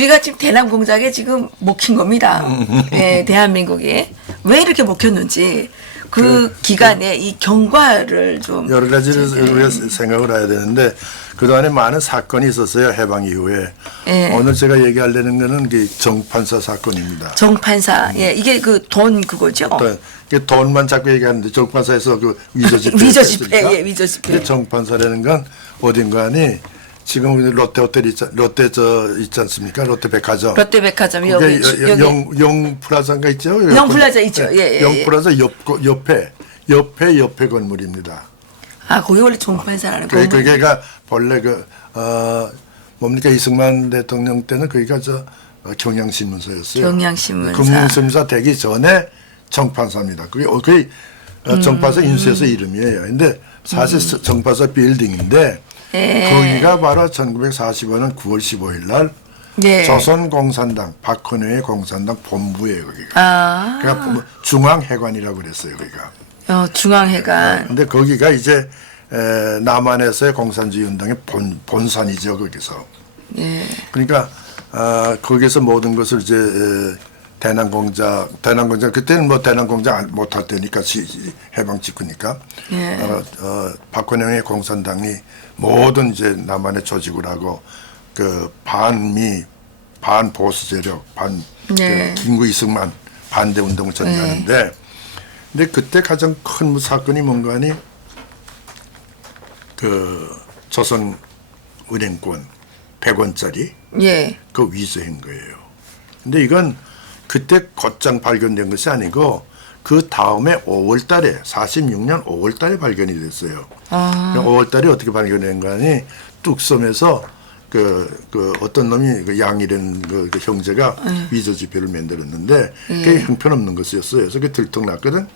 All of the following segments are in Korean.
우리가 지금 대남 공작에 지금 먹힌 겁니다. 예, 대한민국이 왜 이렇게 먹혔는지 그 기간에 이 경과를 좀 여러 가지를 우리가 생각을 해야 되는데 그동안에 많은 사건이 있었어요. 해방 이후에. 예. 오늘 제가 얘기하려는 거는 그 정판사 사건입니다. 정판사. 예, 이게 그 돈 그거죠. 돈만 자꾸 얘기하는데 정판사에서 그 위조 집회. 위조 집회, 예, 위조 집회. 근데 정판사라는 건 어딘가니 지금 롯데 호텔 롯데 있지 않습니까? 롯데백화점. 롯데백화점 여기 영플라자인가 있죠? 영플라자 있죠. 예, 예, 영플라자 옆에 건물입니다. 아, 거기 원래 정판사라는 거. 그게가 본래 뭡니까 이승만 대통령 때는 거기가 경향신문사였어요. 경향신문사. 금융신문사 되기 전에 정판사입니다. 그게 거의 정판사 인수해서 이름이에요. 근데 사실 정판사 빌딩인데 거기가 바로 1945년 9월 15일 날 예. 조선공산당 박헌영의 공산당 본부예요. 거기가. 아. 그러니까 중앙회관이라고 그랬어요. 거기가. 중앙회관. 근데 거기가 이제 남한에서의 공산주의 운동의 본산이죠. 거기서. 예. 그러니까 거기서 모든 것을 이제 대남공작 그때는 뭐 대남공작 못할 때니까 해방 직후니까 예. 박헌영의 공산당이 모든 이제 남한에 조직을 하고 그 반미 반보수 세력 예. 김구 이승만 반대 운동을 전개하는데 근데 그때 가장 큰 사건이 뭔가 하니 그 조선은행권 100원짜리 예. 그 위조한 거예요. 근데 이건 그때 곧장 발견된 것이 아니고 그 다음에 5월 달에 46년 5월 달에 발견이 됐어요. 5월 달에 어떻게 발견된 거니 뚝섬에서 그 어떤 놈이 그 양이라는 그 형제가 위조 지폐를 만들었는데 그게 형편없는 것이었어요. 그래서 그게 들통났거든.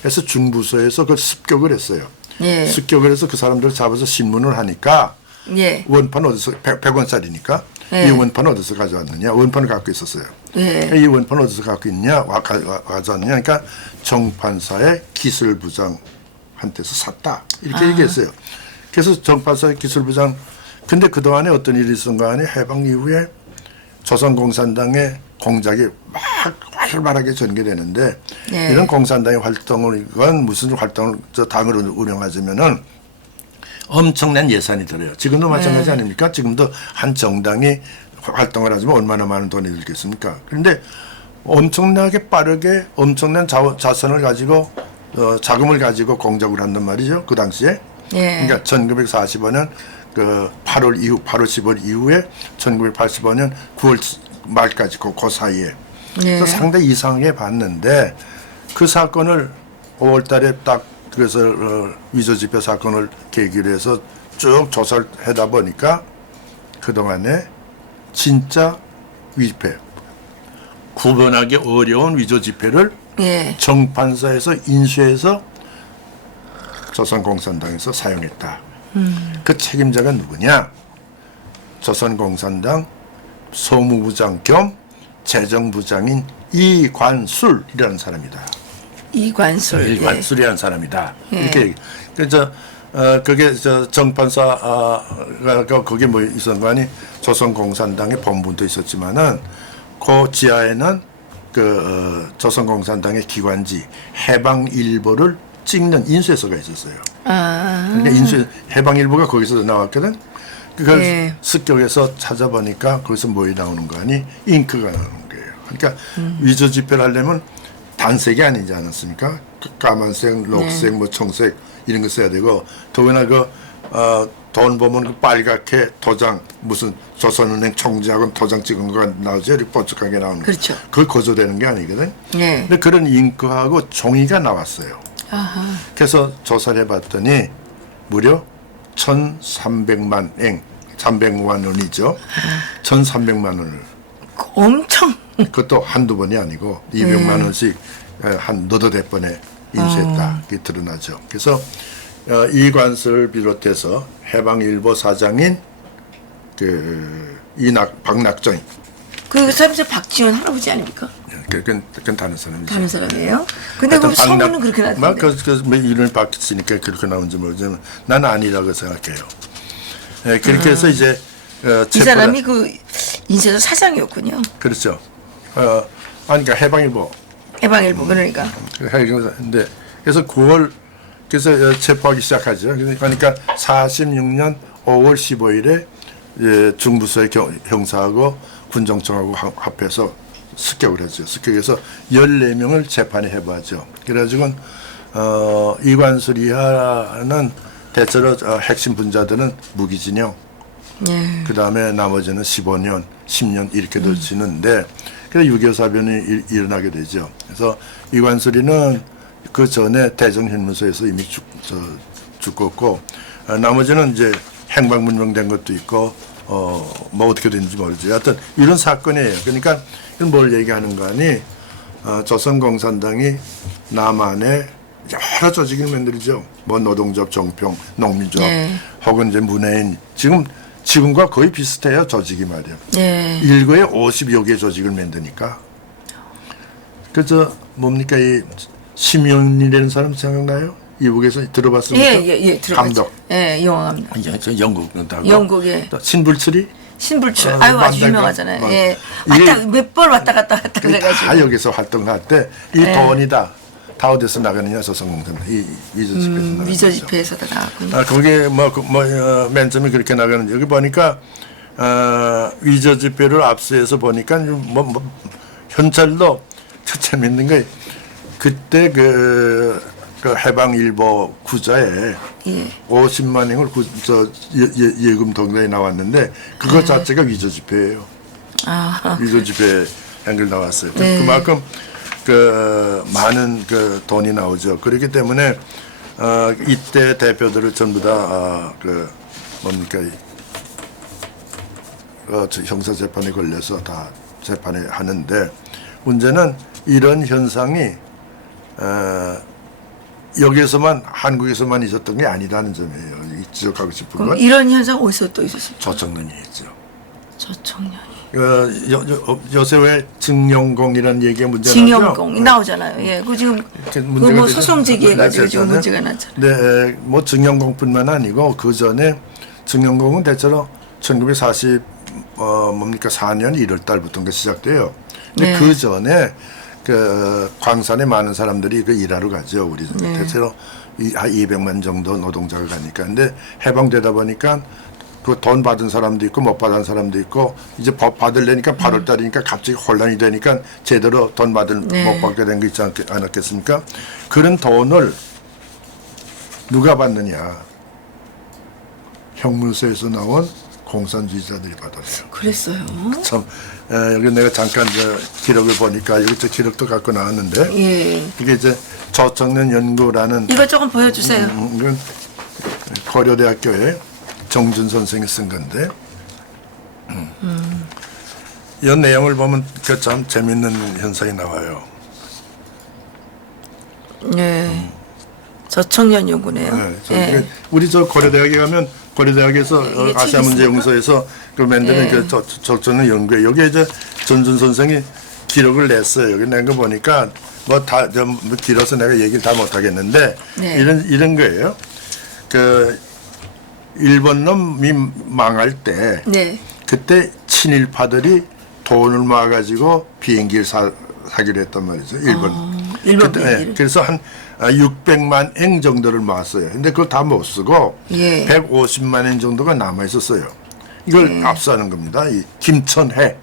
그래서 중부서에서 그걸 습격을 했어요. 예. 습격을 해서 그 사람들을 잡아서 신문을 하니까 예. 원판 어디서 100원짜리니까 이 원판 어디서 가져왔느냐. 원판을 갖고 있었어요. 예. 이 원판 어디서 갖고 있냐. 가져왔느냐. 그러니까 정판사의 기술부장한테서 샀다. 이렇게 얘기했어요. 그래서 정판사의 기술부장 근데 그동안에 어떤 일이 있었는가 하니 해방 이후에 조선공산당의 공작이 막 활발하게 전개되는데 예. 이런 공산당의 활동을 이건 무슨 활동을 당을 운영하자면은 엄청난 예산이 들어요. 지금도 마찬가지 아닙니까? 지금도 한 정당이 활동을 하지만 얼마나 많은 돈이 들겠습니까? 그런데 엄청나게 빠르게 엄청난 자산을 가지고 자금을 가지고 공작을 한단 말이죠. 그 당시에. 예. 그러니까 1945년 그 8월 10월 이후에 1985년 9월 말까지 그 사이에. 그래서 상당히 이상하게 봤는데 그 사건을 5월 달에 딱 그래서 위조 지폐 사건을 계기로 해서 쭉 조사를 하다 보니까 그동안에 진짜 위지폐 구분하기 어려운 위조 지폐를 예. 정판사에서 인수해서 조선공산당에서 사용했다. 그 책임자가 누구냐? 조선공산당 소무부장 겸 재정부장인 이관술이라는 사람이다. 이관술이라는 사람이다. 이렇게 그래서 그게 정판사가 거기 뭐 있었는 거 아니 조선공산당의 본부도 있었지만은 그 지하에는 그 조선공산당의 기관지 해방일보를 찍는 인쇄소가 있었어요. 그러니까 해방일보가 거기서 나왔거든. 그걸 습격해서 찾아보니까 거기서 뭐에 나오는 거 아니 잉크가 나오는 거예요. 그러니까 위조 지폐를 하려면 단색이 아니지 않았습니까? 까만색, 녹색, 뭐 청색 이런 거 써야 되고 더구나 돈 보면 그 빨갛게 도장 무슨 조선은행 총재하고 도장 찍은 거가 나오죠. 이렇게 뽀짝하게 나오는 거. 그렇죠. 그걸 거조되는 게 아니거든. 근데 그런 잉크하고 종이가 나왔어요. 그래서 조사를 해봤더니 무려 1,300만 300만 원이죠. 1,300만 원을. 엄청. 그것도 한두 번이 아니고 200만 원씩 한 너댓 번에 인수했다. 그게 드러나죠. 그래서 이관설을 비롯해서 해방일보 사장인 박낙정. 그 사람이 박지원 할아버지 아닙니까? 그건 다른 사람이죠. 다른 사람이에요? 근데 그 소문은 그렇게 나던데. 뭐 이름이 바뀌었으니까 그렇게 나온지 모르지만 나는 아니라고 생각해요. 그렇게 해서 이제 이 사람이 인쇄소 사장이었군요. 그렇죠. 아니, 그러니까 해방일보. 해방일보 그러니까. 근데 그래서 9월 그래서 체포하기 시작하죠. 그러니까 46년 5월 15일에 중부서의 형사하고 군정청하고 합해서 습격을 했죠. 습격해서 14명을 재판에 해부하죠. 그래가지고 이관술 이하는 대체로 핵심 분자들은 무기징역, 예. 그 다음에 나머지는 15년, 10년 이렇게 돌치는데 그래서 6.25 사변이 일어나게 되죠. 그래서 이관술이는 그 전에 대정현무소에서 이미 죽었고 나머지는 이제 행방불명된 것도 있고 뭐 어떻게 됐는지 모르죠. 하여튼 이런 사건이에요. 그러니까 이건 뭘 얘기하는 거 아니 조선공산당이 남한에 여러 조직을 만들죠. 뭐 노동조합, 정평, 농민조합 네. 혹은 이제 문해인 지금과 거의 비슷해요. 조직이 말이에요. 네. 일거에 50여 개 조직을 만드니까. 그래서 뭡니까 이 심연이라는 사람 생각나요? 이북에서 들어봤습니까? 예, 들어봤죠. 감독. 예, 영화 감독. 저 영국 영국에 신불출이 신불출. 아유, 아주 유명하잖아요. 예. 몇 번 왔다 갔다 그래가지고. 다 여기서 활동할 때 이 돈이다. 다 어디서 나가느냐 조선공산 이 위조 집회에서 나가는 위조 거죠. 집회에서 나갔군요. 거기에 맨 처음에 그렇게 나가는 여기 보니까 위조 집회를 압수해서 보니까 현찰도 재밌는 게 그때 그 해방일보 구자에 예. 50만 행을 예금 동전이 나왔는데 그거 자체가 위조 집회예요. 아. 위조 집회 연결 나왔어요. 네. 그만큼 많은 돈이 나오죠. 그렇기 때문에 이때 대표들을 전부 다 뭡니까 형사 재판에 걸려서 다 재판에 하는데 문제는 이런 현상이 여기에서만 한국에서만 있었던 게 아니라는 점이에요. 지적하고 싶은 그럼 건 이런 현상 어디서 또 있었습니까? 조청년이 있죠. 조청년이. 요새 왜 증영공이라는 얘기가 문제가 징용공 나오잖아요. 예, 그 지금 뭐 소송 제기해가지고 지금 문제가 났잖아요. 네, 뭐 증영공뿐만 아니고 그 전에 증영공은 대체로 4년 1월 달부터인가 시작돼요. 근데 네. 그 전에 광산에 많은 사람들이 일하러 가죠. 우리 네. 대체로 한 200만 정도 노동자가 가니까. 근데 해방되다 보니까 그 돈 받은 사람도 있고 못 받은 사람도 있고 이제 법 받으려니까 8월 달이니까 갑자기 혼란이 되니까 제대로 돈 네. 못 받게 된 거 있지 않았겠습니까? 그런 돈을 누가 받느냐? 형무소에서 나온 공산주의자들이 받았어요. 그랬어요. 참 여기 내가 잠깐 기록을 보니까 여기 저 기록도 갖고 나왔는데 예. 이게 이제 조청년 연구라는 이거 조금 보여주세요. 이건 고려대학교에 정준 선생이 쓴 건데 이 내용을 보면 참 재밌는 현상이 나와요. 예. 저청년 연구네요. 네, 예. 우리 저 고려대학에 가면 고려대학에서 이게 아시아 책이 문제 연구소에서 만드는 예. 적정년 연구에 여기에 이제 전준 선생이 기록을 냈어요. 여기 낸 거 보니까 뭐 다 좀 길어서 내가 얘기를 다 못 하겠는데 네. 이런 거예요. 일본 놈이 망할 때 네. 그때 친일파들이 돈을 모아가지고 비행기를 사기로 했단 말이죠. 일본 그때, 비행기를. 그래서 한 600만 엔 정도를 모았어요. 근데 그걸 다 못 쓰고 예. 150만 엔 정도가 남아 있었어요. 이걸 압수하는 겁니다. 이 김천해.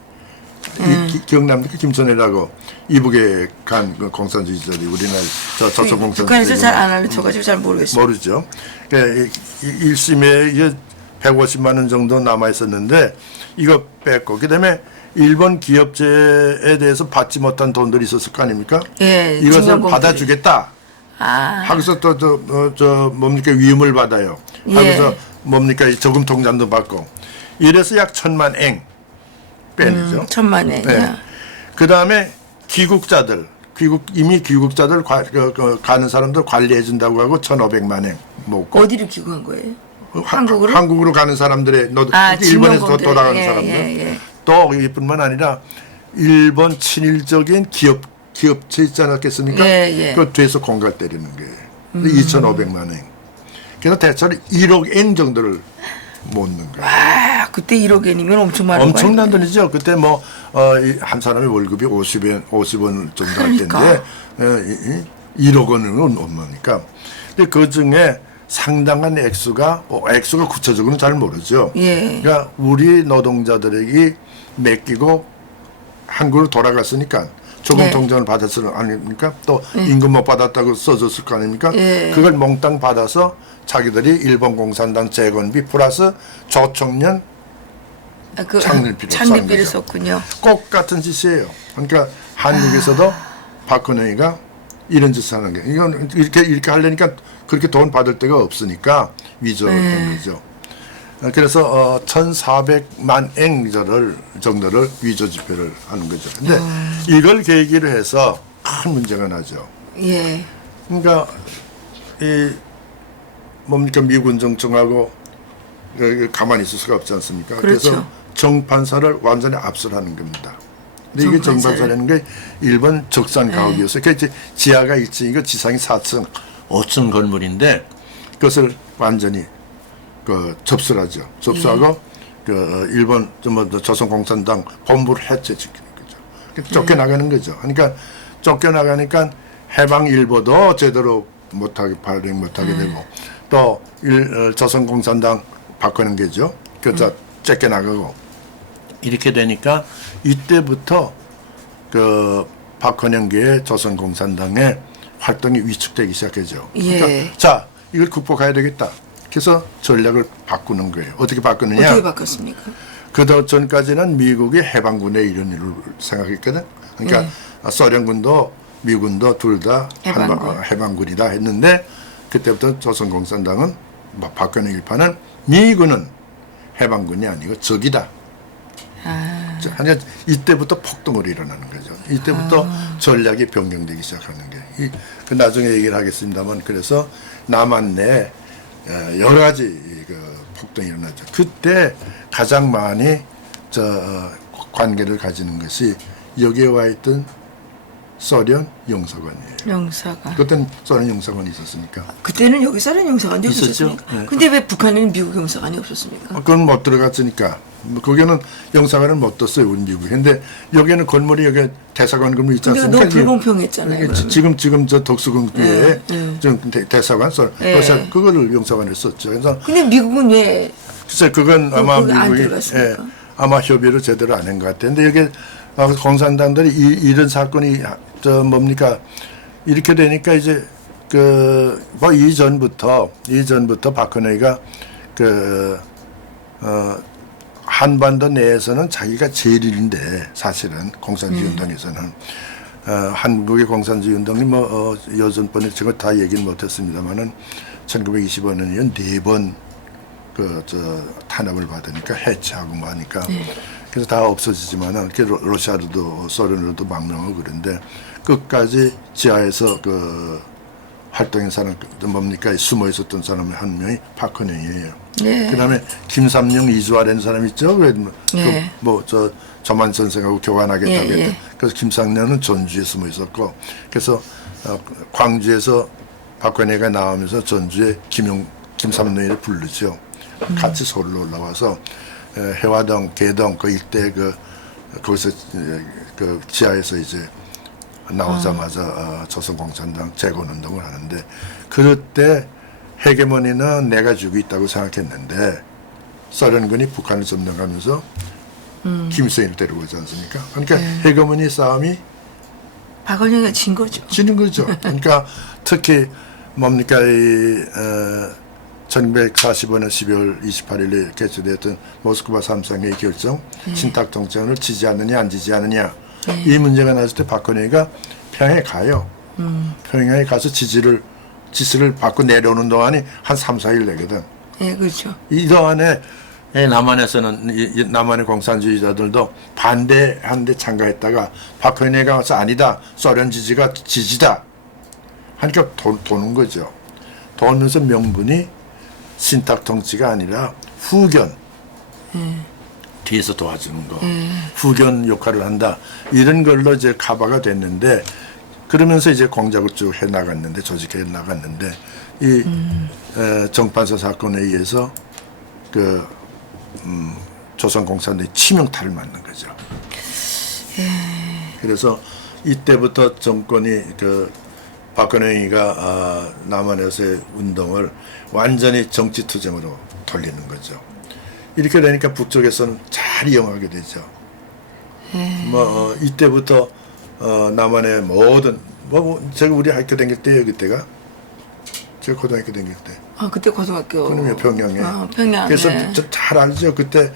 기억납니까? 김천해라고 이북에 간 공산주의자들이 우리나라 저쪽 공산주의 북한에서 잘 안 알려줘가지고 잘 모르겠어요. 모르죠. 그러니까 1심에 150만 원 정도 남아 있었는데 이거 뺐고 그다음에 일본 기업체에 대해서 받지 못한 돈들이 있었을 거 아닙니까? 예, 이것을 증여공들이. 받아주겠다. 아. 하고서 또 뭡니까 위임을 받아요. 예. 하고서 뭡니까 저금 통장도 받고 이래서 약 1,000만 엔 빼내죠. 1,000만 네. 엔. 그 다음에 이미 귀국자들 가는 사람들 관리해 준다고 하고 1,500만 엔 먹고 어디로 귀국한 거예요? 한국으로? 한국으로 가는 사람들의 아, 일본에서 증여공들. 돌아가는 예, 사람들 예. 또 이뿐만 아니라 일본 친일적인 기업체 있지 않았겠습니까? 예. 그 뒤에서 공갈 때리는 거예요. 2,500만 엔. 그래서 대체로 1억 엔 정도를 못 넣는 거예요. 아, 그때 1억엔이면 엄청 많은 엄청난 거 아니에요? 돈이죠. 그때 뭐 한 사람의 월급이 50원 정도 할 그러니까. 텐데 1억 원은 얼마니까. 근데 그 중에 상당한 액수가 구체적으로는 잘 모르죠. 예. 그러니까 우리 노동자들에게 맡기고 한국으로 돌아갔으니까 조금 네. 통장을 받았을 거 아닙니까? 또 임금 못 받았다고 써줬을 거 아닙니까? 예. 그걸 몽땅 받아서 자기들이 일본 공산당 재건비 플러스 저청년 그 창립비를 창립비를 싼 거죠. 썼군요. 꼭 같은 짓이에요. 그러니까 한국에서도 박근혜가 이런 짓을 하는 게 이건 이렇게 하려니까 그렇게 돈 받을 데가 없으니까 위조를 한 거죠. 그래서 1,400만 eng 정도를 위조 지폐를 하는 거죠. 근데 이걸 계기로 해서 큰 문제가 나죠. 예. 그러니까 이 뭡니까 미군 정청하고 가만히 있을 수가 없지 않습니까? 그렇죠. 그래서 정판사를 완전히 압수하는 겁니다. 근데 이게 정판사를. 정판사라는 게 일본 적산 가옥이었어요. 그러니까 이제 지하가 1층이고 지상이 4층, 5층 건물인데 그것을 완전히 접수를 하죠. 접수하고 일본 조선공산당 본부를 해체시키는 거죠. 쫓겨나가는 거죠. 그러니까 쫓겨나가니까 해방일보도 제대로 못하게 발행 못하게 되고 또 조선공산당 바꾸는 게죠. 그래서 쫓겨나가고 이렇게 되니까 이때부터 박헌영계의 조선공산당의 활동이 위축되기 시작하죠. 예. 그러니까 자 이걸 극복해야 되겠다. 그래서 전략을 바꾸는 거예요. 어떻게 바꾸느냐? 어떻게 바꿨습니까? 그 전까지는 미국이 해방군의 이런 일을 생각했거든. 그러니까 소련군도 미군도 둘 다 해방군이다 했는데 그때부터 조선공산당은 박근혜 일파는 미군은 해방군이 아니고 적이다. 그러니까 이때부터 폭동으로 일어나는 거죠. 이때부터 전략이 변경되기 시작하는 게. 그 나중에 얘기를 하겠습니다만 그래서 남한 내 여러 가지 폭동이 일어나죠. 그때 가장 많이 관계를 가지는 것이 여기에 와 있던 소련 영사관이에요. 영사관. 그때는 소련 영사관이 있었으니까. 그때는 여기 소련 영사관도 있었죠. 없었습니까? 네. 근데 왜 북한에는 미국 영사관이 없었습니까? 그건 못 들어갔으니까. 거기는 영사관을 못 뒀어요, 우리 미국이. 근데 여기는 건물이 여기 대사관 건물 있지 근데 않습니까? 너무 불공평했잖아요. 그러면. 지금 저 덕수궁 뒤에 지금 대사관, 그거를 영사관을 썼죠. 그래서 근데 미국은 왜 글쎄 그건 아마 거기 안 미국이 들어갔습니까? 아마 협의를 제대로 안 한 것 같아요. 근데 여기 공산당들이 이런 사건이 뭡니까 이렇게 되니까 이제 뭐 이전부터 박근혜가 한반도 내에서는 자기가 제일인데 사실은 공산주의 운동에서는 한국의 공산주의 운동이 뭐 여전번에 제가 다 얘기는 못했습니다만은 1925년이면 4번 탄압을 받으니까 해체하고 뭐 하니까 그래서 다 없어지지만은 러시아로도 소련으로도 망명하고 그런데 끝까지 지하에서 활동한 사람 뭡니까 숨어 있었던 사람 한 명이 박헌영이에요. 네. 그다음에 김삼룡 이주아라는 사람 있죠. 네. 저만 선생하고 교환하겠다고 예, 했던. 그래서 김삼룡은 전주에 숨어 있었고 그래서 광주에서 박헌혜가 나오면서 전주에 김삼룡이를 부르죠. 같이 서울로 올라와서 해화동, 개동 그 일대 거기서 지하에서 이제 나오자마자 조선공산당 재건운동을 하는데 그때 헤게모니는 내가 쥐고 있다고 생각했는데 소련군이 북한을 점령하면서 김일성을 데려오지 않습니까? 그러니까 헤게모니 싸움이 박헌영이 진 거죠. 지는 거죠. 그러니까 특히 뭡니까 1945년 12월 28일에 개최됐던 모스크바 3상의 결정 신탁 정책을 지지하느냐 안 지지하느냐 이 문제가 나왔을 때 박근혜가 평양에 가요. 평양에 가서 지시를 받고 내려오는 동안이 한 3, 4일 내거든. 네, 그렇죠. 이 동안에 남한에서는 남한의 공산주의자들도 반대하는데 참가했다가 박근혜가 와서 아니다. 소련 지지가 지지다. 하니까 도는 거죠. 도면서 명분이 신탁 통치가 아니라 후견. 뒤에서 도와주는 거. 후견 역할을 한다. 이런 걸로 이제 카바가 됐는데 그러면서 이제 공작을 쭉 해나갔는데 조직해 나갔는데 이 정판사 사건에 의해서 조선공산당이 치명타를 맞는 거죠. 그래서 이때부터 정권이 박근혜가 남한에서의 운동을 완전히 정치투쟁으로 돌리는 거죠. 이렇게 되니까 북쪽에서는 잘 이용하게 되죠. 이때부터 남한의 모든 제가 우리 학교 다닐 때요 그때가 제가 고등학교 다닐 때. 그때 고등학교. 그럼요 평양에. 평양. 그래서 잘 알죠. 그때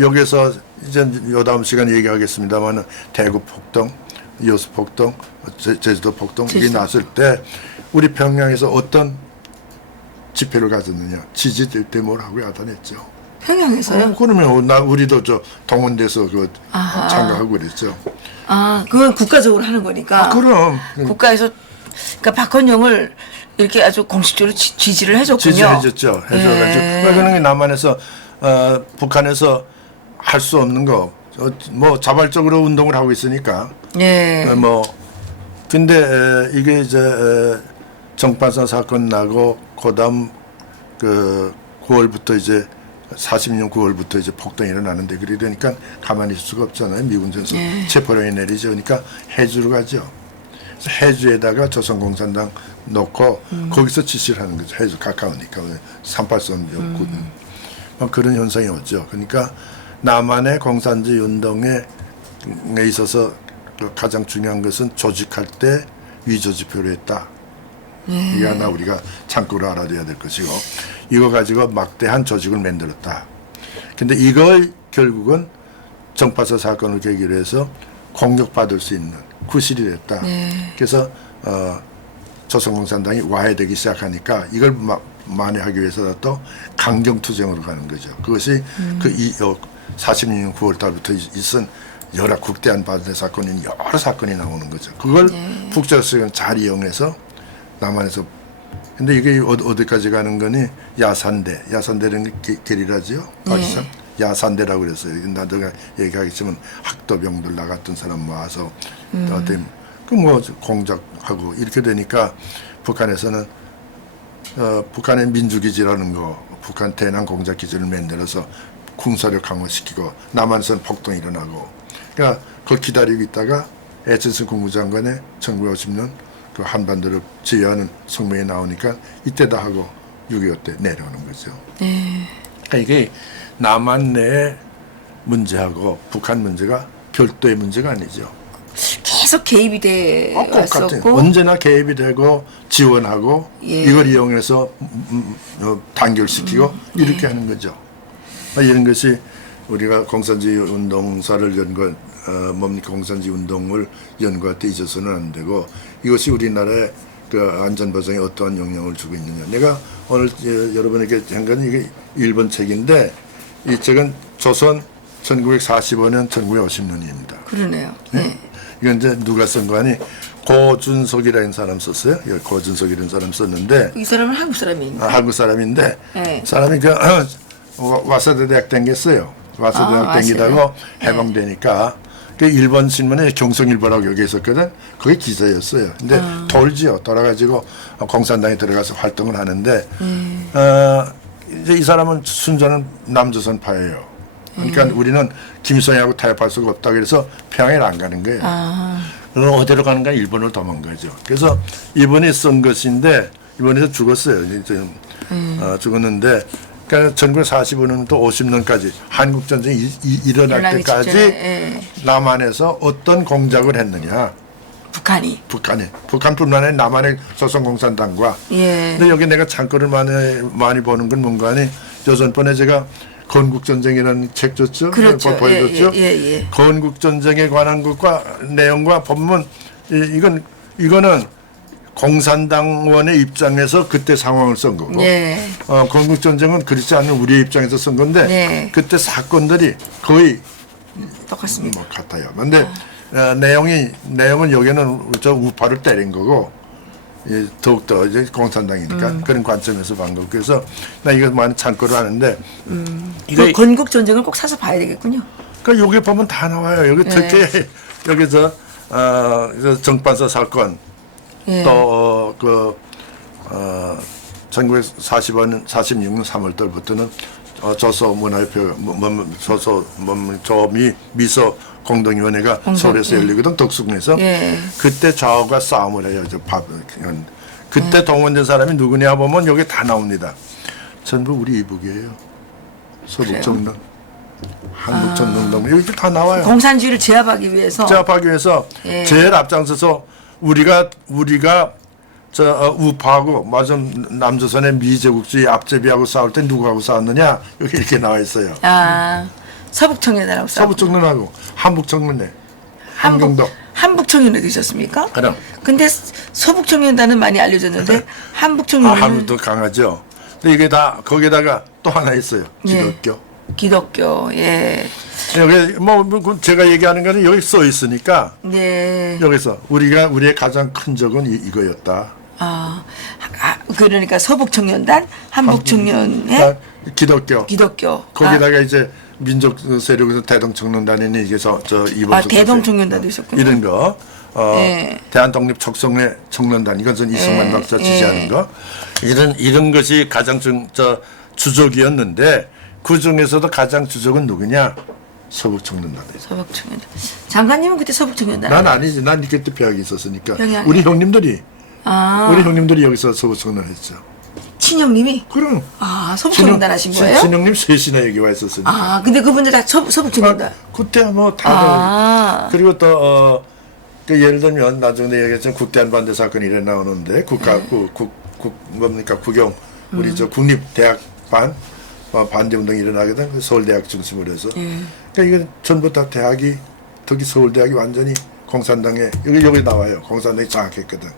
여기서 이제 요 다음 시간에 얘기하겠습니다만 대구 폭동, 여수 폭동, 제주도 폭동 이게 났을 때 우리 평양에서 어떤 집회를 가졌느냐 지지될 때 뭘 하고 야단했죠. 평양에서요? 그러면 우리도 동원돼서 참가하고 그랬죠. 그건 국가적으로 하는 거니까. 그럼 국가에서 그러니까 박헌영을 이렇게 아주 공식적으로 지지를 해줬군요. 지지해줬죠. 해줘가지고 그러는 게 남한에서 북한에서 할 수 없는 거 자발적으로 운동을 하고 있으니까. 근데 이게 이제 정판사 사건 나고 그다음 9월부터 이제 40년 9월부터 이제 폭동이 일어나는데 그래 되니까 가만히 있을 수가 없잖아요. 미군에서 체포령이 내리죠. 그러니까 해주로 가죠. 그래서 해주에다가 조선공산당 놓고 거기서 지시를 하는 거죠. 해주 가까우니까 38선 그런 현상이 오죠. 그러니까 남한의 공산주의 운동에 있어서 가장 중요한 것은 조직할 때 위조지표를 했다. 이게 하나 우리가 참고로 알아둬야 될 것이고 이거 가지고 막대한 조직을 만들었다. 근데 이걸 결국은 정파사 사건을 계기로 해서 공격받을 수 있는 구실이 됐다. 그래서 조선공산당이 와해되기 시작하니까 이걸 만회하기 위해서라도 강경투쟁으로 가는 거죠. 그것이 46년 9월 달부터 있은 여러 국대한 반대 사건이 여러 사건이 나오는 거죠. 그걸 북조선은 잘 이용해서 남한에서 근데 이게 어디까지 가는 거니 야산대는 게리라지요. 사실상 야산대라고 그랬어요. 나도 얘기하겠지만 학도병들 나갔던 사람 모아서 공작하고 이렇게 되니까 북한에서는 북한의 민주기지라는 거 북한 대남 공작기지를 만들어서 군사력 강화시키고 남한에서는 폭동이 일어나고 그러니까 그걸 기다리고 있다가 애천승 국무장관의 1950년 그 한반도를 지휘하는 성명이 나오니까 이때다 하고 6.25 때 내려오는 거죠. 그러니까 이게 남한 내의 문제하고 북한 문제가 별도의 문제가 아니죠. 계속 개입이 돼 왔었고 언제나 개입이 되고 지원하고 이걸 이용해서 단결시키고 이렇게 하는 거죠. 이런 것이 우리가 공산주의 운동사를 연구한 공산주의 운동을 연구할 때 잊어서는 안 되고 이것이 우리나라의 안전보장에 어떠한 영향을 주고 있느냐. 내가 오늘 여러분에게 한 건 이게 일본 책인데 이 책은 조선 1945년 1950년입니다. 그러네요. 이건 이제 누가 쓴 거 아니 고준석이라는 사람 썼어요. 고준석이라는 사람 썼는데 이 사람은 한국 사람입니다. 한국 사람인데 사람이 와세다 대학 댕겼어요. 와세다 대학 댕기다가 해방되니까 그 일본 신문에 경성일보라고 여기 있었거든. 그게 기자였어요. 근데 돌아가지고 공산당에 들어가서 활동을 하는데 이제 이 사람은 순전한 남조선파예요. 그러니까 우리는 김일성하고 타협할 수가 없다 그래서 평양에 안 가는 거예요. 그럼 어디로 가는가? 일본으로 도망가죠. 그래서 이번에 쓴 것인데 이번에서 죽었어요. 죽었는데 그러니까 1945년부터 50년까지 한국 전쟁이 일어날 때까지 남한에서 어떤 공작을 했느냐? 북한뿐만 아니라 남한의 조선공산당과. 근데 여기 내가 창고를 많이 보는 건 뭔가 하니 조선번에 제가 건국전쟁이라는 책 줬죠. 그렇죠. 보여줬죠. 건국전쟁에 관한 것과 내용과 보면 이거는 공산당원의 입장에서 그때 상황을 쓴 거고 건국전쟁은 그렇지 않은 우리의 입장에서 쓴 건데 그때 사건들이 거의 똑같습니다. 같아요. 그런데 내용은 여기는 저 우파를 때린 거고 더욱더 이제 공산당이니까 그런 관점에서 본 거고 그래서 나 이거 많이 참고를 하는데 그 건국 전쟁을 꼭 사서 봐야 되겠군요. 그러니까 여기 보면 다 나와요. 여기 특히 여기서 정판사 사건 또 1946년 3월 달부터는 조서문화협회 조미 미소 공동위원회가 서울에서 열리거든 덕수궁에서. 예. 그때 좌우가 싸움을 해요. 그때 동원된 사람이 누구냐 보면 여기 다 나옵니다. 전부 우리 이북이에요. 서북정당, 한북정당 여기 다 나와요. 공산주의를 제압하기 위해서. 제압하기 위해서 예. 제일 앞장서서 우리가 우파하고 남조선의 미제국주의 앞제비하고 싸울 때 누구하고 싸웠느냐 여기 이렇게 나와 있어요. 서북청년단하고 싸우고. 서북정론하고 한북정론에 한경도. 한북청년에도 있었습니까? 그럼. 근데 서북청년단은 많이 알려졌는데 한북청년은 한북도 강하죠. 근데 이게 다 거기다가 또 하나 있어요. 기독교. 기독교. 예. 여기 뭐 제가 얘기하는 거는 여기 써 있으니까 네. 여기서 우리의 가장 큰 적은 이거였다. 그러니까 서북청년단, 한북청년의 기독교. 기독교. 거기다가 이제 민족 세력에서 대동청년단이니 이게 이번 대동청년단도 있었군요. 이런 거. 예. 대한독립 척성회 청년단 이건 전 이승만 박사 지지하는 거 이런 것이 가장 주적이었는데 그 중에서도 가장 주적은 누구냐? 서북청년단이에요. 서북청년단. 장관님은 그때 서북청년단. 난 아니지. 난 그때 병이 있었으니까. 병이 아니야. 우리 형님들이 여기서 서북청년 했죠. 친형님이? 그럼. 서북청년단 하신 거예요? 친형님 셋이나 여기 와 있었으니까. 근데 그분들 다 서북청년단. 그때 뭐 다들. 그리고 또 예를 들면 나중에 얘기했지만 국대한 반대 사건이 이래 나오는데 뭡니까 국영 우리 국립대학반 반대 운동이 일어나거든. 서울대학 중심으로 해서. 그러니까 이건 전부 다 대학이 특히 서울대학이 완전히 공산당에 여기 나와요. 공산당이 장악했거든.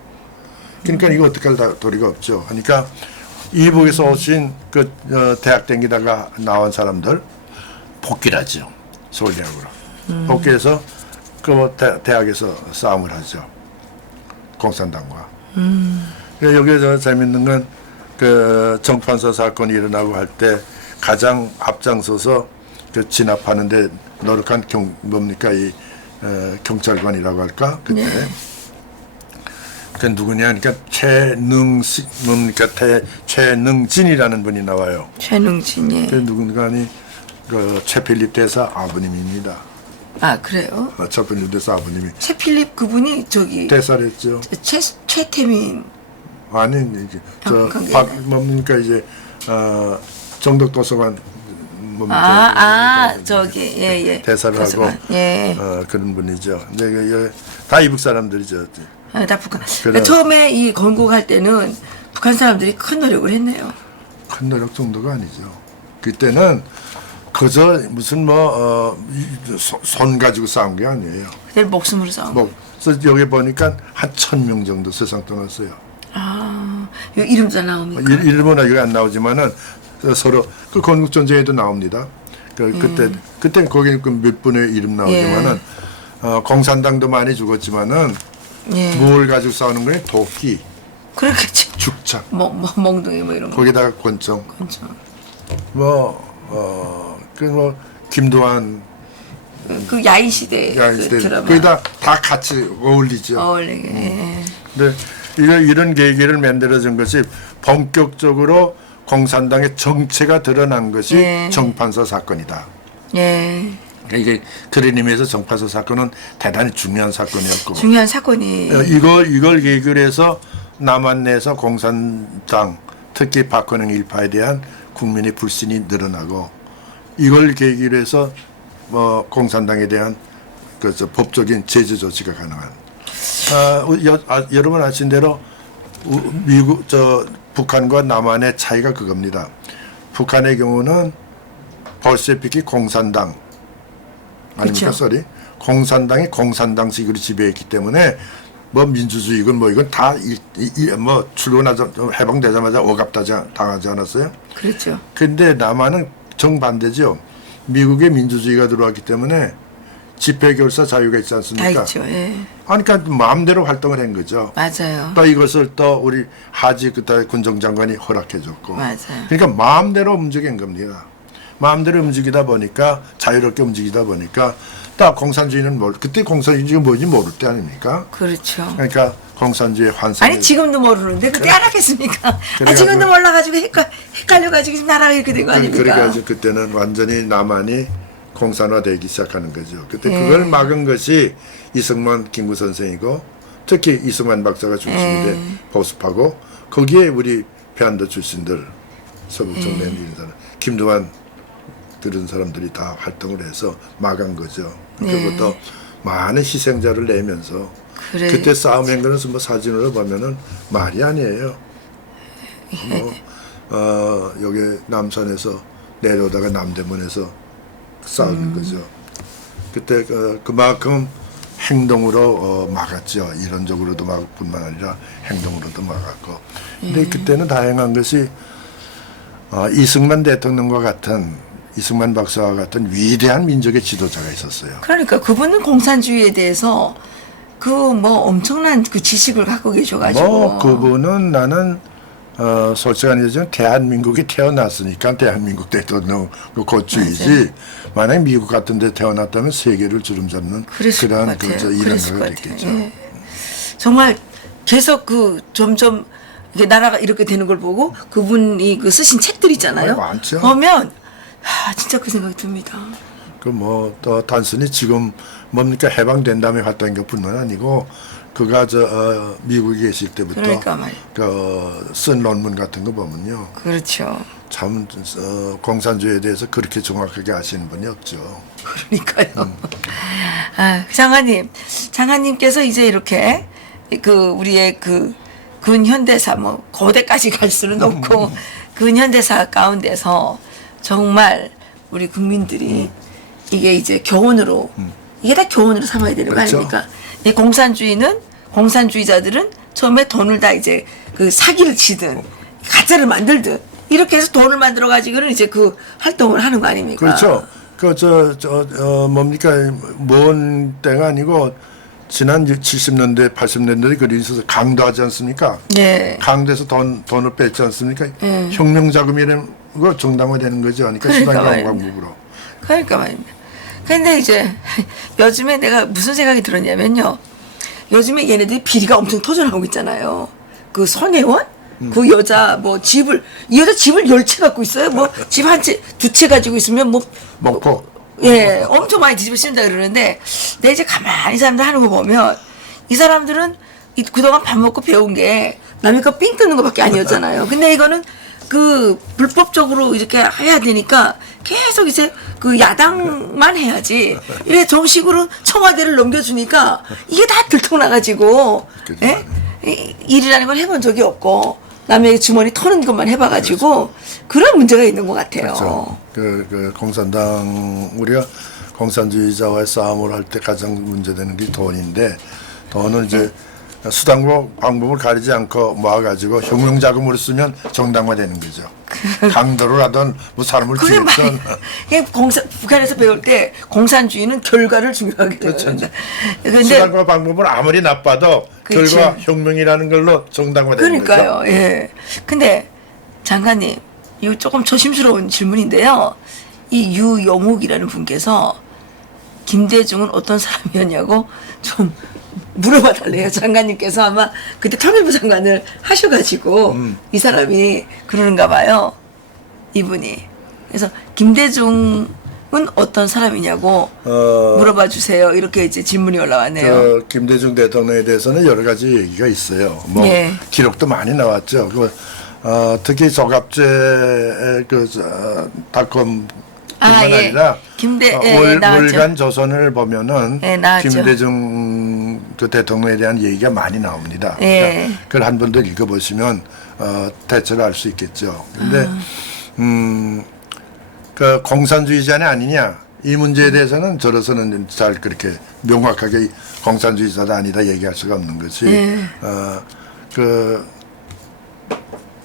그러니까 이거 어떻게 할 도리가 없죠. 그러니까 이북에서 오신 대학 댕기다가 나온 사람들 복귀하죠. 서울대학으로. 복귀해서 대학에서 싸움을 하죠. 공산당과. 여기서 재밌는 건 정판사 사건이 일어나고 할 때 가장 앞장서서 진압하는데 노력한 경찰관이라고 할까 그때. 그 누구냐? 그러니까 최능진이라는 분이 나와요. 최능진이. 그 누군가니 최필립 대사 아버님입니다. 그래요? 최필립 대사 아버님이. 최필립 그분이 대사랬죠. 최태민. 아니 이제 뭡니까 이제 정덕도서관 예. 대사를 하고 그런 분이죠. 근데 다 이북 사람들이죠. 다 북한. 그러니까 처음에 이 건국할 때는 북한 사람들이 큰 노력을 했네요. 큰 노력 정도가 아니죠. 그때는 그저 무슨 손 가지고 싸운 게 아니에요. 그때 목숨으로 싸운. 그래서 여기 보니까 한 1,000명 정도 세상 떠났어요. 이름도 나옵니까? 이름은 여기 안 나오지만은 서로 건국 전쟁에도 나옵니다. 그때 거기 몇 분의 이름 나오지만은 공산당도 많이 죽었지만은 뭘 가지고 싸우는 거예요? 도끼. 그렇겠지. 죽창. 멍둥이 이런 거. 거기다가 권총. 김도한. 야인 시대. 드라마. 거기다 다 같이 어울리죠. 어울리게. 근데 이런 계기를 만들어준 것이 본격적으로 공산당의 정체가 드러난 것이 정판사 사건이다. 이게 그런 의미에서 정판사 사건은 대단히 중요한 사건이었고. 중요한 사건이. 이걸 계기로 해서 남한 내에서 공산당 특히 박헌영 일파에 대한 국민의 불신이 늘어나고 이걸 계기로 해서 공산당에 대한 법적인 제재 조치가 가능한. 여러분 아신 대로 북한과 남한의 차이가 그겁니다. 북한의 경우는 볼셰비키 공산당 아닙니까? 공산당이 공산당식으로 지배했기 때문에 민주주의건 이건 다 출근하자 해방되자마자 억압당하지 않았어요? 그렇죠. 근데 남한은 정반대죠. 미국의 민주주의가 들어왔기 때문에 집회결사 자유가 있지 않습니까? 다 있죠. 그러니까 마음대로 활동을 한 거죠. 맞아요. 또 이것을 또 우리 하지 그때 군정장관이 허락해줬고. 맞아요. 그러니까 마음대로 움직인 겁니다. 마음대로 움직이다 보니까 자유롭게 움직이다 보니까 딱 공산주의는 그때 공산주의가 뭔지 모를 때 아닙니까? 그렇죠. 그러니까 공산주의 환상. 아니 지금도 모르는데 그때 알았겠습니까? 아, 그래가지고- 지금도 몰라가지고 헷갈려가지고 지금 나라가 이렇게 된 거 아닙니까? 그래가지고 그때는 완전히 남한이 공산화되기 시작하는 거죠. 그때 그걸 막은 것이 이승만 김구 선생이고 특히 이승만 박사가 중심이 돼 보습하고 거기에 우리 배한도 출신들 서북청년 이런 사람 김두한 그런 사람들이 다 활동을 해서 막은 거죠. 그것도 많은 희생자를 내면서 그래. 그때 싸움한 거는 뭐 사진으로 보면은 말이 아니에요. 여기 남산에서 내려오다가 남대문에서 싸우는 거죠. 그때 그만큼 행동으로 막았죠. 이론적으로도 막을 뿐만 아니라 행동으로도 막았고. 근데 그때는 다행한 것이 이승만 대통령과 같은 이승만 박사와 같은 위대한 민족의 지도자가 있었어요. 그러니까 그분은 공산주의에 대해서 그 뭐 엄청난 그 지식을 갖고 계셔가지고 뭐 그분은 나는 솔직한 얘기지만 대한민국이 태어났으니까 대한민국 대통령 고추이지 만약 미국 같은 데 태어났다면 세계를 주름잡는 그랬을 것 그런 같아요. 이런 그랬을 걸 것 느끼죠. 같아요. 예. 정말 계속 그 점점 이게 나라가 이렇게 되는 걸 보고 그분이 그 쓰신 책들 있잖아요. 많죠. 보면 진짜 그 생각이 듭니다. 그 뭐 또 단순히 지금 뭡니까 해방된 다음에 활동한 것뿐만 아니고 그가 미국에 계실 때부터 그러니까 말이에요. 쓴 논문 같은 거 보면요 그렇죠. 참 공산주의에 대해서 그렇게 정확하게 아시는 분이 없죠. 그러니까요. 장관님께서 이제 이렇게 그 우리의 그 근현대사 뭐 고대까지 갈 수는 없고 근현대사 가운데서 정말 우리 국민들이 이게 이제 교훈으로 이게 다 교훈으로 삼아야 되는 그렇죠. 거 아닙니까? 이 공산주의자들은 처음에 돈을 다 이제 그 사기를 치든 가짜를 만들든 이렇게 해서 돈을 만들어 가지고는 이제 그 활동을 하는 거 아닙니까? 그렇죠. 뭡니까 먼 때가 아니고 지난 70년대 80년대에 그리 있어서 강도하지 않습니까? 네. 강도에서 돈을 뺐지 않습니까? 혁명 자금이라는 거 정당화되는 거죠. 그러니까 수단광국으로. 그러니까 말입니다. 근데 이제 요즘에 내가 무슨 생각이 들었냐면요. 요즘에 얘네들이 비리가 엄청 터져나오고 있잖아요. 그 손혜원? 그 여자 이 여자 집을 10채 갖고 있어요. 뭐 집 한 채, 두 채 가지고 있으면 먹고. 예, 엄청 많이 뒤집어 씌운다 그러는데 내 이제 가만히 이 사람들 하는 거 보면 이 사람들은 그동안 밥 먹고 배운 게 남의 거 삥 뜯는 거밖에 아니었잖아요. 근데 이거는 그 불법적으로 이렇게 해야 되니까 계속 이제 그 야당만 해야지 이래 정식으로 청와대를 넘겨주니까 이게 다 들통나가지고 예? 일이라는 걸 해본 적이 없고 남의 주머니 터는 것만 해봐가지고 그런 문제가 있는 것 같아요. 그렇죠. 그 공산당 우리가 공산주의자와의 싸움을 할 때 가장 문제되는 게 돈인데 돈을 이제 수단과 방법을 가리지 않고 모아가지고 혁명 자금으로 쓰면 정당화되는 거죠. 강도를 하던 뭐 사람을 그게 죽였던. 북한에서 배울 때 공산주의는 결과를 중요하게 그렇죠. 그런데 근데 수단과 방법은 아무리 나빠도 그렇지. 결과 혁명이라는 걸로 정당화되는 거죠. 그러니까요. 예. 근데 장관님, 이거 조금 조심스러운 질문인데요. 이 유영욱이라는 분께서 김대중은 어떤 사람이었냐고 좀 물어봐 달래요. 장관님께서 아마 그때 통일부 장관을 하셔가지고 이 사람이 그러는가 봐요. 이분이. 그래서 김대중은 어떤 사람이냐고 물어봐 주세요. 이렇게 이제 질문이 올라왔네요. 김대중 대통령에 대해서는 여러 가지 얘기가 있어요. 뭐 예. 기록도 많이 나왔죠. 특히 조갑제 닷컴 뿐만 예. 아니라 나왔죠. 월간 조선을 보면은 예, 나왔죠. 김대중 그 대통령에 대한 얘기가 많이 나옵니다. 예. 그러니까 그걸 한 번 더 읽어보시면 대체를 알 수 있겠죠. 근데 그 공산주의자는 아니냐 이 문제에 대해서는 저로서는 잘 그렇게 명확하게 공산주의자다 아니다 얘기할 수가 없는 것이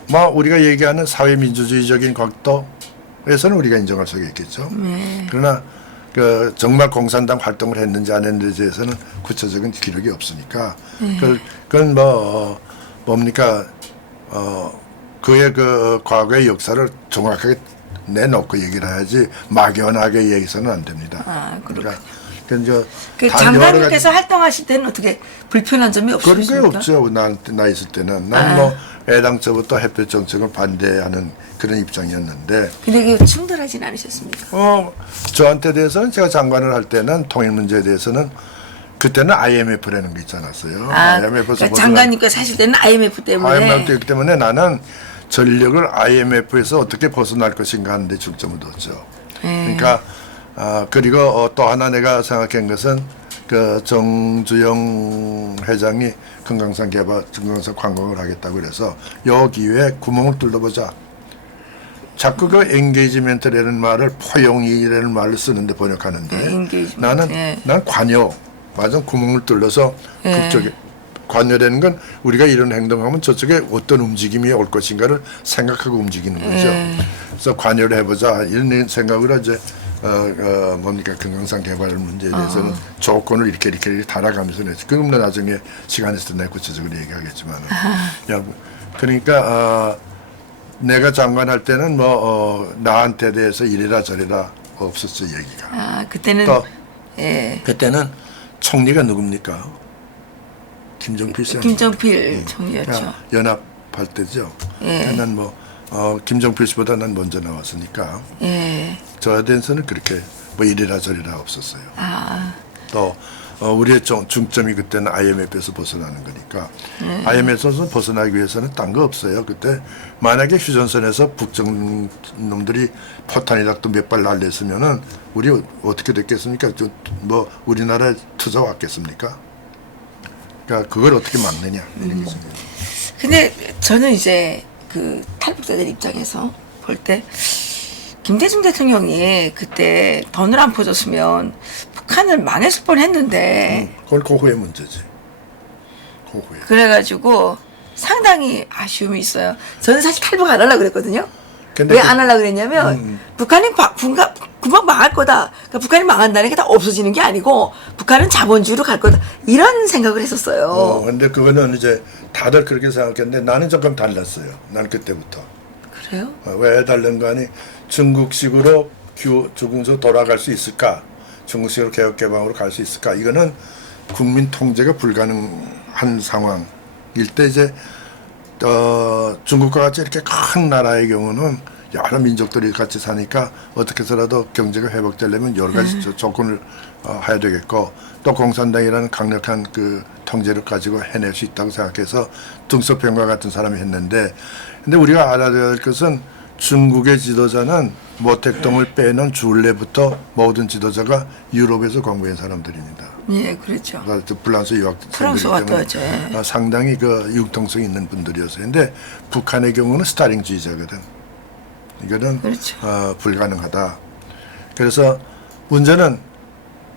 뭐 우리가 얘기하는 사회민주주의적인 각도에서는 우리가 인정할 수가 있겠죠. 그러나 그 정말 공산당 활동을 했는지 안 했는지에 대해서는 구체적인 기록이 없으니까 그건 뭡니까 그의 그 과거의 역사를 정확하게 내놓고 얘기를 해야지 막연하게 얘기해서는 안 됩니다. 아, 그렇군요. 그러니까 그 다 여러 장관님께서 활동하실 때는 어떻게 불편한 점이 그런 게 없으십니까? 없죠. 나 있을 때는 난 뭐 애당초부터 햇볕 정책을 반대하는 그런 입장이었는데 근데 그 충돌하진 않으셨습니까? 저한테 대해서는 제가 장관을 할 때는 통일 문제에 대해서는 그때는 IMF라는 게 있지 않았어요. IMF에서 그러니까 장관님께서 하실 때는 IMF 때문에. IMF도 있기 때문에 나는 전력을 IMF에서 어떻게 벗어날 것인가 하는 데 중점을 뒀죠. 그러니까 그리고 또 하나 내가 생각한 것은 그 정주영 회장이 금강산 관광을 하겠다고 그래서 요 기회에 구멍을 뚫어보자. 자꾸 그 엔게이지먼트라는 말을 포용이라는 말을 쓰는데 번역하는데 엔게이지먼트. 난 관여 맞아 구멍을 뚫어서 북쪽에 관여라는 건 우리가 이런 행동하면 저쪽에 어떤 움직임이 올 것인가를 생각하고 움직이는 거죠. 그래서 관여를 해보자 이런 생각으로 이제 뭡니까 금강산 개발 문제에 대해서는 조건을 이렇게 달아가면서 냈죠. 그럼 나중에 시간 있을 때 내 구체적으로 얘기하겠지만 그러니까 내가 장관할 때는 뭐 나한테 대해서 이래라 저래라 없었어 얘기가. 그때는 또 그때는 총리가 누굽니까? 김정필 씨. 김정필 총리였죠. 연합할 때죠. 난 뭐 김정필 씨보다 난 먼저 나왔으니까. 저에 대해서는 그렇게 뭐 이래라 저래라 없었어요. 또 우리의 중점이 그때는 IMF에서 벗어나는 거니까 IMF에서 벗어나기 위해서는 딴 거 없어요. 그때 만약에 휴전선에서 북쪽 놈들이 포탄이라 또 몇 발 날렸으면은 우리 어떻게 됐겠습니까? 뭐 우리나라에 투자 왔겠습니까? 그러니까 그걸 어떻게 막느냐 이런 게 중요해요. 근데 저는 이제 그 탈북자들 입장에서 볼 때 김대중 대통령이 그때 던을 안 퍼줬으면 북한을 망했을 뻔했는데 그건 그 후의 문제지. 그 후에. 그래가지고 상당히 아쉬움이 있어요. 저는 사실 탈북 안 하려고 그랬거든요. 근데 왜 안 하려고 그랬냐면 북한이 금방 망할 거다. 그러니까 북한이 망한다는 게 다 없어지는 게 아니고 북한은 자본주의로 갈 거다. 이런 생각을 했었어요. 근데 그거는 이제 다들 그렇게 생각했는데 나는 조금 달랐어요. 난 그때부터. 그래요? 왜 다른가 하니 중국식으로 중국으로 돌아갈 수 있을까? 중국식으로 개혁개방으로 갈 수 있을까? 이거는 국민 통제가 불가능한 상황일 때 이제 중국과 같이 이렇게 큰 나라의 경우는 여러 민족들이 같이 사니까 어떻게 해서라도 경제가 회복되려면 여러 가지 조건을 해야 되겠고 또 공산당이라는 강력한 그 통제를 가지고 해낼 수 있다고 생각해서 등소평과 같은 사람이 했는데 근데 우리가 알아야 될 것은 중국의 지도자는 모택동을 빼는 줄레부터 모든 지도자가 유럽에서 공부한 사람들입니다. 예, 그렇죠. 프랑스 프랑스 유학생들이기 왔다 때문에 왔죠. 상당히 그 융통성 있는 분들이었어요. 근데 북한의 경우는 스타링주의자거든. 이거는 그렇죠. 불가능하다. 그래서 문제는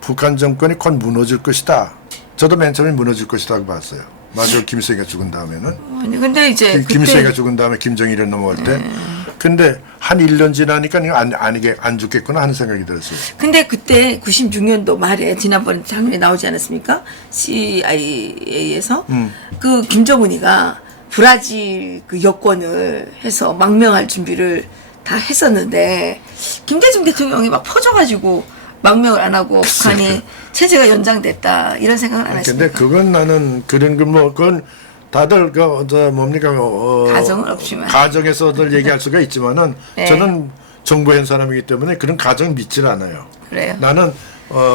북한 정권이 곧 무너질 것이다. 저도 맨 처음에 무너질 것이라고 봤어요. 맞아, 김일성이가 죽은 다음에는. 아니 근데 이제 김일성이가 죽은 다음에 김정일이 넘어올 때. 근데 한 1년 지나니까 이거 안 죽겠구나 하는 생각이 들었어요. 근데 그때 96년도 말에 지난번 장면에 나오지 않았습니까? CIA에서 그 김정은이가 브라질 그 여권을 해서 망명할 준비를 다 했었는데 김대중 대통령이 막 퍼져가지고 망명을 안 하고 북한이 체제가 연장됐다 이런 생각은 안 하십니까? 근데 그건 나는 그런 그건 다들 뭡니까 가정은 없지만 가정에서들 얘기할 수가 있지만은 네. 저는 정부한 사람이기 때문에 그런 가정 믿질 않아요. 그래요? 나는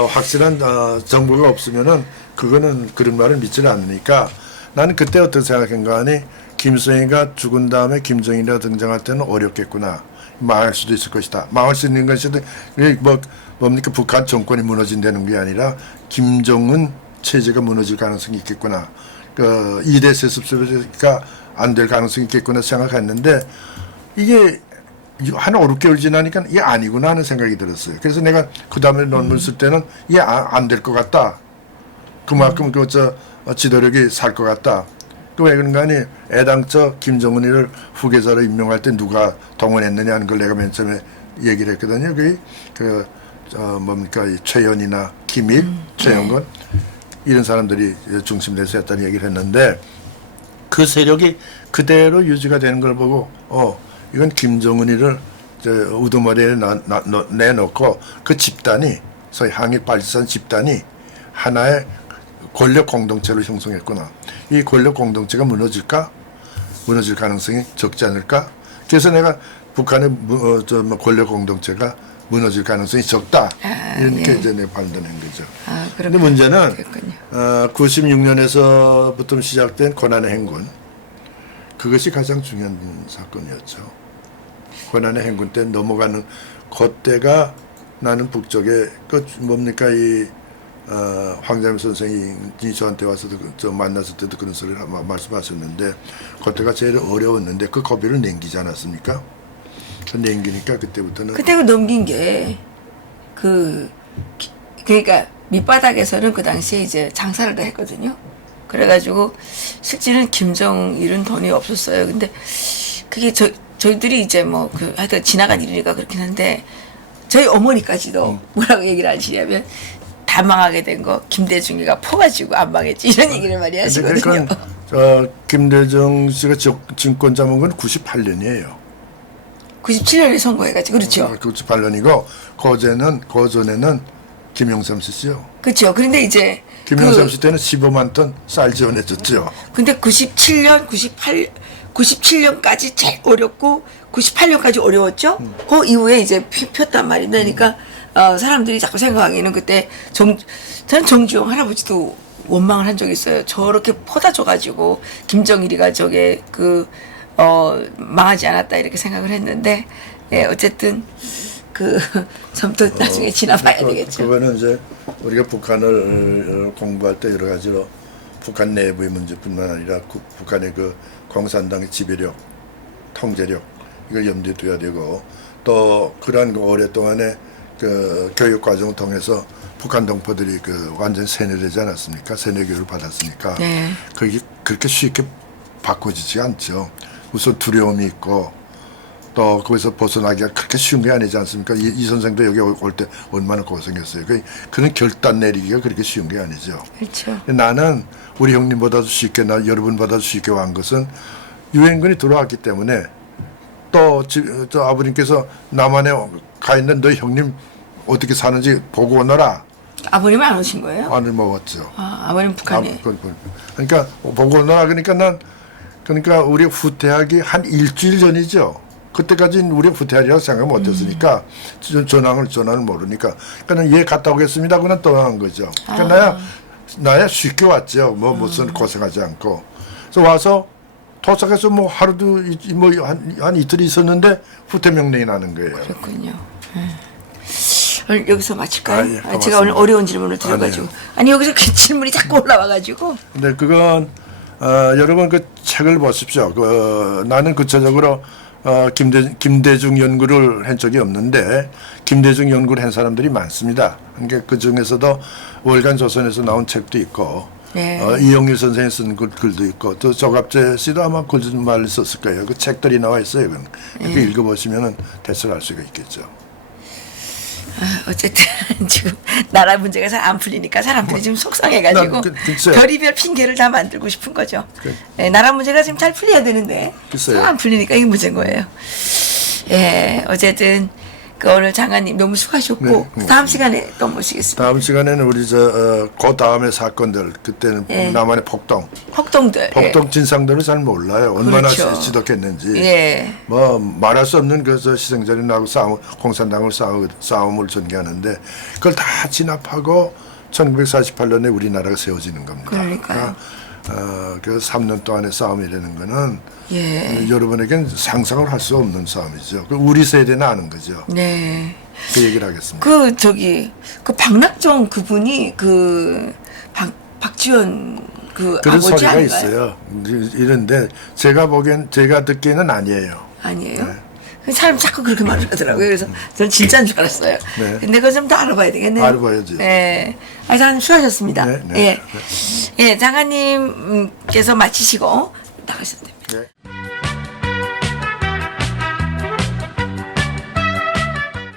확실한 정보가 없으면은 그거는 그런 말을 믿질 않으니까 나는 그때 어떻게 생각한가 하니 김일성이가 죽은 다음에 김정일이가 등장할 때는 어렵겠구나. 망할 수도 있을 것이다. 망할 수 있는 것이 뭡니까 북한 정권이 무너진다는 게 아니라 김정은 체제가 무너질 가능성이 있겠구나. 그 2대 세습수가 안 될 가능성이 있겠구나 생각했는데 이게 한 5, 6개월 지나니까 이게 아니구나 하는 생각이 들었어요. 그래서 내가 그 다음에 논문 쓸 때는 이게 안 될 것 같다. 그만큼 지도력이 살 것 같다. 왜 그런가 하니 애당초 김정은이를 후계자로 임명할 때 누가 동원했느냐 하는 걸 내가 맨 처음에 얘기를 했거든요. 뭡니까 최연이나 김일, 최영건 이런 사람들이 중심돼서 했다는 얘기를 했는데 그 세력이 그대로 유지가 되는 걸 보고 이건 김정은이를 저 우두머리에 내놓고 그 집단이 소위 항일 발전 집단이 하나의 권력 공동체를 형성했구나. 이 권력 공동체가 무너질까? 무너질 가능성이 적지 않을까? 그래서 내가 북한의 권력 공동체가 무너질 가능성이 적다. 이렇게 이제 내가 판단한 거죠. 그런데 문제는 96년에서부터 시작된 고난의 행군, 그것이 가장 중요한 사건이었죠. 고난의 행군 때 넘어가는 그때가 나는 북쪽에 그 뭡니까 이 황자임 선생이 저한테 와서도 저 만났을 때도 그런 소리를 말씀하셨는데 그때가 제일 어려웠는데 그 고비를 넘기지 않았습니까? 그 넘기니까 그때부터는 그때 그 넘긴 게 그러니까 밑바닥에서는 그 당시에 이제 장사를 다 했거든요. 그래가지고 실제는 김정일은 돈이 없었어요. 근데 그게 저희들이 이제 뭐 하여튼 지나간 일이니까 그렇긴 한데 저희 어머니까지도 뭐라고 얘기를 하시냐면 다 망하게 된 거 김대중이가 퍼가지고 안 망했지 이런 얘기를 많이 하시거든요. 그러니까 김대중 씨가 정권 잡은 건 98년이에요. 97년에 선거해가지고 그렇죠. 98년이고 그전에는 김영삼 씨죠. 그렇죠. 그런데 이제 김영삼 씨 때는 15만 톤 쌀 지원해줬죠. 근데 97년까지 제일 어렵고 98년까지 어려웠죠. 그 이후에 이제 폈단 말입니다. 그러니까 사람들이 자꾸 생각하기에는 그때 저는 정주영 할아버지도 원망을 한 적이 있어요. 저렇게 퍼다 줘가지고 김정일이가 저게 망하지 않았다 이렇게 생각을 했는데 예, 어쨌든 좀더 나중에 지나봐야 되겠죠. 그거는 이제 우리가 북한을 공부할 때 여러 가지로 북한 내부의 문제뿐만 아니라 북한의 그 공산당의 지배력, 통제력 이걸 염두에 둬야 되고 또 그러한 오랫동안의 그 교육 과정을 통해서 북한 동포들이 완전 세뇌되지 않았습니까? 세뇌 교육을 받았으니까 네. 그게 그렇게 쉽게 바꿔지지 않죠. 우선 두려움이 있고 또 거기서 벗어나기가 그렇게 쉬운 게 아니지 않습니까? 이 선생도 여기 올 때 얼마나 고생했어요. 그런 결단 내리기가 그렇게 쉬운 게 아니죠. 그렇죠. 나는 우리 형님보다도 쉽게 여러분보다도 쉽게 완 것은 유엔군이 들어왔기 때문에 또 저 아버님께서 남한에 가 있는 너 형님 어떻게 사는지 보고 오너라. 아버님은 안 오신 거예요? 안 먹었죠. 아버님 북한에. 그러니까 보고 오너라 그러니까 우리 후퇴하기 한 일주일 전이죠. 그때까지는 우리 후퇴하리라고 생각 못했으니까 전황을 모르니까 그러니까 얘 갔다 오겠습니다. 그냥 떠나는 거죠. 그러니까 나야 쉽게 왔죠. 무슨 고생하지 않고. 그래서 와서 도착해서 뭐 하루도 한 이틀 있었는데 후퇴 명령이 나는 거예요. 그렇군요. 오늘 여기서 마칠까요? 예, 제가 오늘 어려운 질문을 드려가지고 아니 여기서 그 질문이 자꾸 올라와가지고. 근데 그건 여러분 그 책을 보십시오. 나는 구체적으로 김대중 연구를 한 적이 없는데 김대중 연구를 한 사람들이 많습니다. 그러니까 그 중에서도 월간 조선에서 나온 책도 있고 네. 이영일 선생이 쓴 글도 있고 또 조갑재 씨도 아마 글말을 썼을 거예요. 그 책들이 나와 있어요. 그 읽어보시면 대체를 알 수가 있겠죠. 어쨌든 지금 나라 문제가 잘 안 풀리니까 사람들이 지금 속상해가지고 별의별 핑계를 다 만들고 싶은 거죠. 네, 나라 문제가 지금 잘 풀려야 되는데 안 풀리니까 이게 문제인 거예요. 예, 어쨌든 오늘 장관님 너무 수고하셨고 다음 시간에 또 모시겠습니다. 다음 시간에는 우리 그 다음의 사건들 그때는 남한의 폭동들 진상들을 잘 몰라요. 얼마나 그렇죠. 지독했는지 뭐 말할 수 없는 희생자들이 나고 공산당을 싸움을 전개하는데 그걸 다 진압하고 1948년에 우리나라가 세워지는 겁니다. 그러니까요. 그 3년 동안의 싸움이라는 거는 여러분에겐 상상을 할 수 없는 싸움이죠. 우리 세대는 아는 거죠. 네. 그 얘기를 하겠습니다. 그 박낙정 그분이 박지원 그런 아버지 소리가 아닌가요? 있어요. 이런데 제가 듣기에는 아니에요. 아니에요? 네. 사람 자꾸 그렇게 말을 하더라고요. 그래서 저는 진짜인 줄 알았어요. 네. 근데 그거 좀 더 알아봐야 되겠네요. 알아봐야지. 네. 장관님 수고하셨습니다. 네, 네. 예, 장관님께서 마치시고 나가셔도 됩니다. 네.